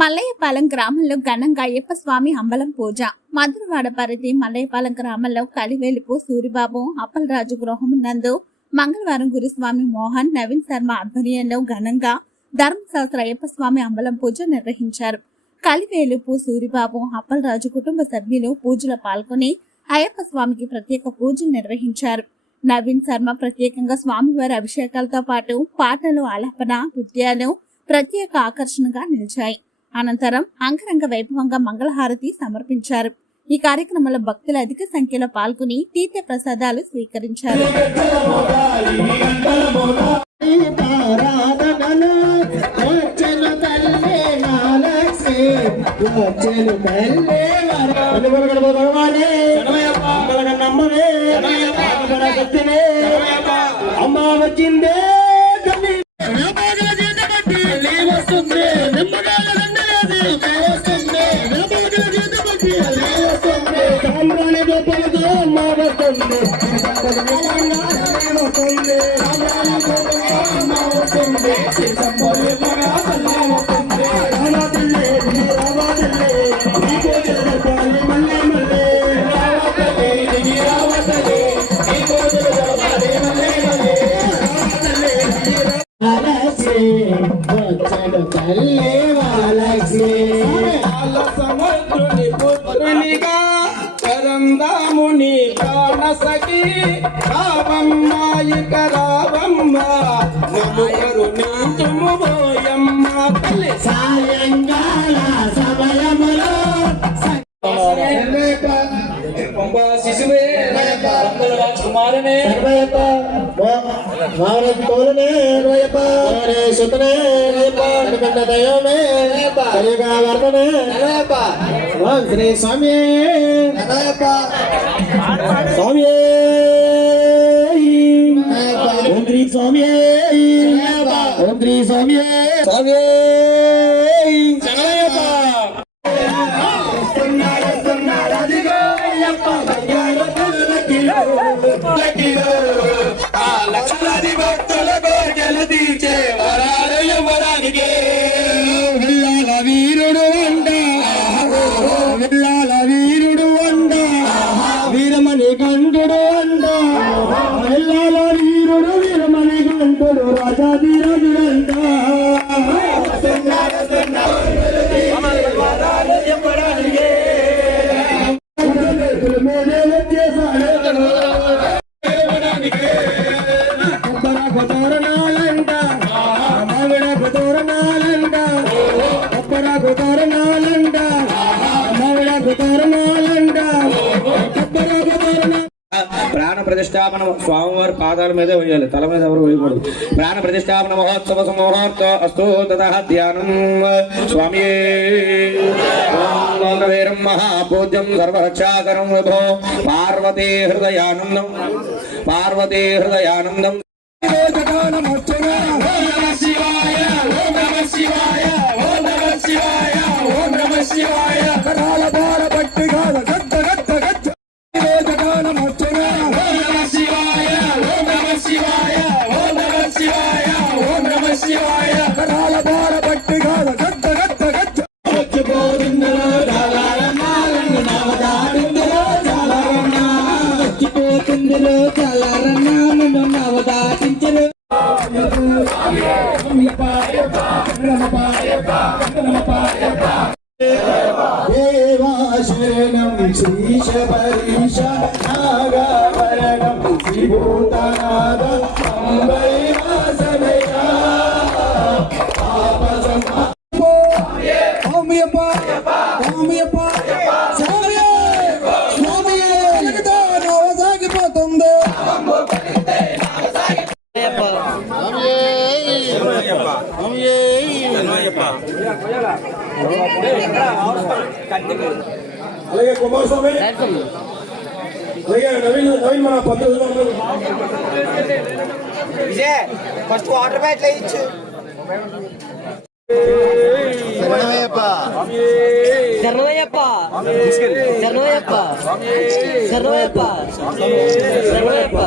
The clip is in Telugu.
మల్లయ్యపాలెం గ్రామంలో ఘనంగా అయ్యప్ప స్వామి అంబలం పూజ. మధురవాడ పరిధి మల్లయ్యపాలెం గ్రామంలో కలివేలుపు సూరిబాబు అప్పలరాజు గృహం నందు మంగళవారం గురుస్వామి మోహన్ నవీన్ శర్మ ఆధ్వర్యంలో ఘనంగా ధర్మశాస్త్ర అయ్యప్ప స్వామి అంబలం పూజ నిర్వహించారు. కలివేలుపు సూరిబాబు అప్పలరాజు కుటుంబ సభ్యులు పూజలో పాల్గొని అయ్యప్ప స్వామికి ప్రత్యేక పూజలు నిర్వహించారు. నవీన్ శర్మ ప్రత్యేకంగా స్వామివారి అభిషేకాలతో పాటు పాటలు, ఆలాపన, నృత్యాలు ప్రత్యేక ఆకర్షణగా నిలిచాయి. అనంతరం అంగరంగ వైభవంగా మంగళహారతి సమర్పించారు. ఈ కార్యక్రమంలో భక్తులు అధిక సంఖ్యలో పాల్గొని తీర్థ ప్రసాదాలు స్వీకరించారు. అమ్మా వచ్చిందే సముద్రుని పుత్రునిగా పరందాముని ప్రాణ సఖి రావమ్మ ఇక రావమ్మ నన్ను కరుణించుము పోయమ్మ తల్లి సాయంకాల సమయములో శిశువే కుమారనే తోలనే సుతనే దైవమే వర్తనే శ్రీ స్వామి స్వామి ఓం శ్రీ స్వామి ఓం శ్రీ స్వామి స్వామి లక్షలాది భక్తుల కోరికలు తీర్చే వరాలు ఇవ్వడానికి విల్లాల వీరుడు అంట, విల్లాల వీరుడు అంట, వీరమణి కంఠుడు అంట, విల్లాల వీరుడు వీరమణి కంఠుడు రాజాధిరాజుడు అంట. ప్రాణ ప్రతిష్టాపన స్వామివారి పాదాల మీద వేయాలి, తల మీద ఎవరు వేయకూడదు. ప్రాణ ప్రతిష్టాపన మహోత్సవ సమూహోర్త అస్తు తతః ధ్యానం స్వామి వీరం మహాపూజ్యం సర్వరక్షాకరం విభో పార్వతీ హృదయానందం పార్వతీ హృదయానందం. దేవాశరణం శ్రీశబరీశ నాగాభరణం శ్రీభూతనాథ అంబైవాసనయా సాగిపోతుంది. అలాగే కుమారస్వామి అలాగే నవీన్ మన పద్ధతులు ఫస్ట్ వాటర్ బ్యాటిల్ ఇచ్చు శరణయ్యప్ప శరణయ్యప్ప శరణయ్యప్ప శరణయ్యప్ప శరణయ్యప్ప